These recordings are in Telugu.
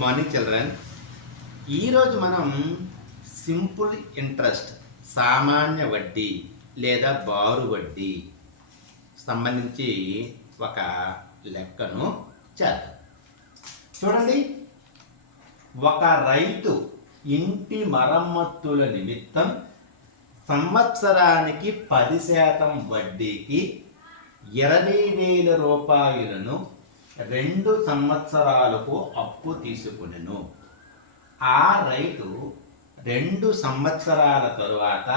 Morning children. ఈరోజు మనం సింపుల్ ఇంట్రెస్ట్, సామాన్య వడ్డీ లేదా బారు వడ్డీ సంబంధించి ఒక లెక్కను చేద్దాం. చూడండి, ఒక రైతు ఇంటి మరమ్మతుల నిమిత్తం సంవత్సరానికి 10% వడ్డీకి 20,000 రూపాయలను 2 సంవత్సరాలకు అప్పు తీసుకునెను. ఆ రైతు 2 సంవత్సరాల తరువాత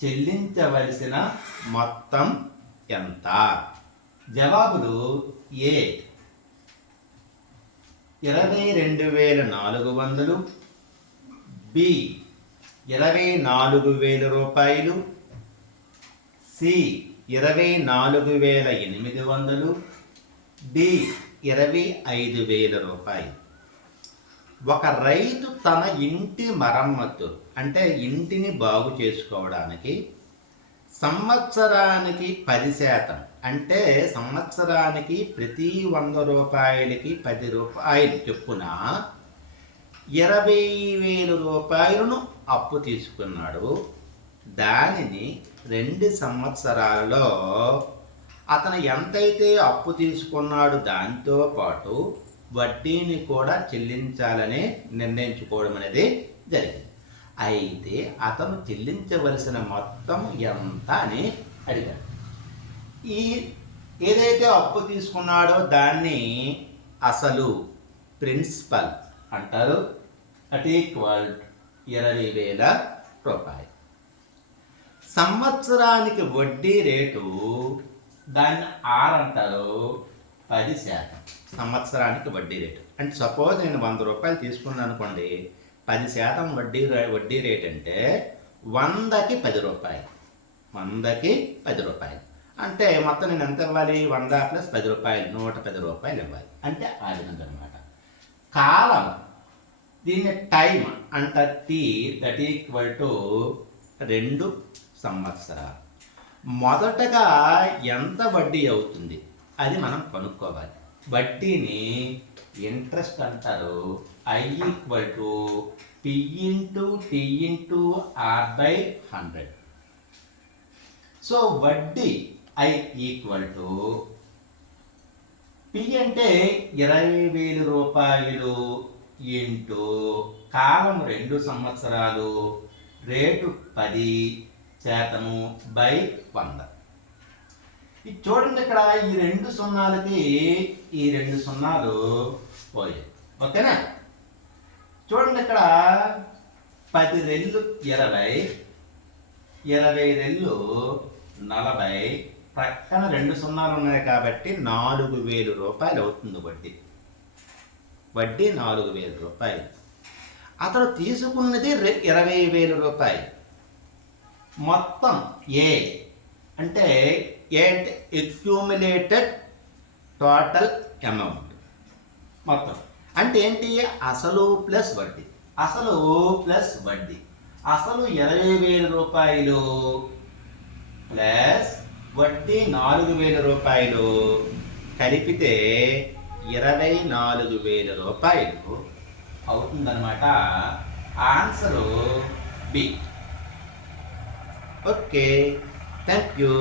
చెల్లించవలసిన మొత్తం ఎంత? జవాబులు: ఏ 22,400, బి 24,000 రూపాయలు, సి 24,800, డి 25,000 రూపాయలు. ఒక రైతు తన ఇంటి మరమ్మతు అంటే ఇంటిని బాగు చేసుకోవడానికి సంవత్సరానికి 10% అంటే సంవత్సరానికి ప్రతి 100 రూపాయలకి 10 రూపాయలు చొప్పున 20,000 రూపాయలను అప్పు తీసుకున్నాడు. దానిని 2 సంవత్సరాలలో అతను ఎంతైతే అప్పు తీసుకున్నాడు దాంతో పాటు వడ్డీని కూడా చెల్లించాలని నిర్ణయించుకోవడం అనేది జరిగింది. అయితే అతను చెల్లించవలసిన మొత్తం ఎంత అని అడిగాడు. ఏదైతే అప్పు తీసుకున్నాడో దాన్ని అసలు ప్రిన్సిపల్ అంటారు. అట్ ఈక్వల్ 20,000 రూపాయలు. సంవత్సరానికి వడ్డీ రేటు దాన్ని అంటారు 10%. సంవత్సరానికి వడ్డీ రేటు అంటే సపోజ్ నేను 100 రూపాయలు తీసుకున్నాను అనుకోండి, 10% వడ్డీ రేట్ అంటే 100కి 10 రూపాయలు. 100కి 10 రూపాయలు అంటే మొత్తం నేను ఎంత ఇవ్వాలి? 100 + 10 రూపాయలు, 110 రూపాయలు ఇవ్వాలి. అంటే ఆ విధంగా అనమాట. కాలం, దీన్ని టైం అంట టీ, దట్ ఈక్వల్ టు 2 సంవత్సరాలు. మొదటగా ఎంత వడ్డీ అవుతుంది అది మనం కనుక్కోవాలి. వడ్డీని ఇంట్రెస్ట్ అంటారు. I equal to P × R/100. So వడ్డీ I ఈక్వల్ టు P అంటే 20,000 రూపాయలు ఇంటూ కాలం 2 సంవత్సరాలు, రేటు 10%/100. ఇది చూడండి, ఇక్కడ ఈ 2 సున్నాలకి ఈ 2 సున్నాలు పోయాయి. ఓకేనా? చూడండి, ఇక్కడ 10 రెళ్ళు 20, 20 రెళ్ళు 40, ప్రక్కన 2 సున్నాలు ఉన్నాయి కాబట్టి 4,000 రూపాయలు అవుతుంది వడ్డీ. వడ్డీ 4,000 రూపాయలు. అతను తీసుకున్నది 20,000 రూపాయలు. మొత్తం ఏ అంటే అక్యూములేటెడ్ టోటల్ అమౌంట్ మొత్తం అంటే ఏంటి? అసలు ప్లస్ వడ్డీ. అసలు ప్లస్ వడ్డీ. అసలు 20,000 రూపాయలు ప్లస్ వడ్డీ 4,000 రూపాయలు కలిపితే 24,000 రూపాయలు అవుతుందన్నమాట. Answer B. Okay, thank you.